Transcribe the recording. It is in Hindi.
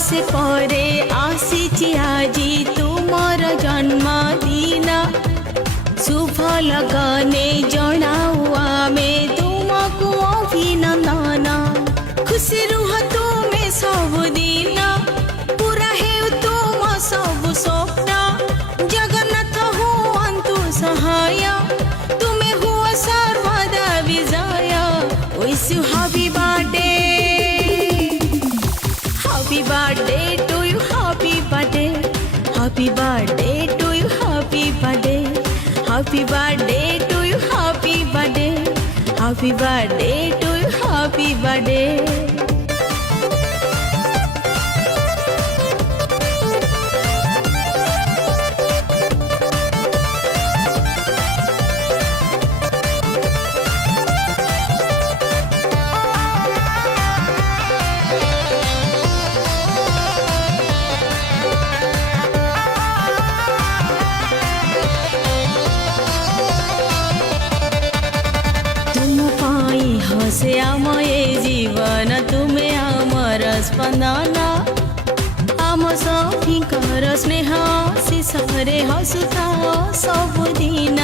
मासे परे आसीची आजी तुमर जन्मदिन शुभ लगने जनाऊ आमे तुमको अभिनंदन खुशी रुह तुमे सबुदिन पूरा हेउ तुम सब स्वप्न जगन्नाथ हुअन्तु सहाय तुमे हुआ सर्वदा विजय wish you happy birthday Happy birthday to you, happy birthday. Happy birthday to you, happy birthday. Happy birthday to you, happy birthday. Happy birthday to you, happy birthday. हसे आम ये जीवन तुमे आमर स्पंदन आम सखीकर स्नेह शिशरे हसुता सबुदिन।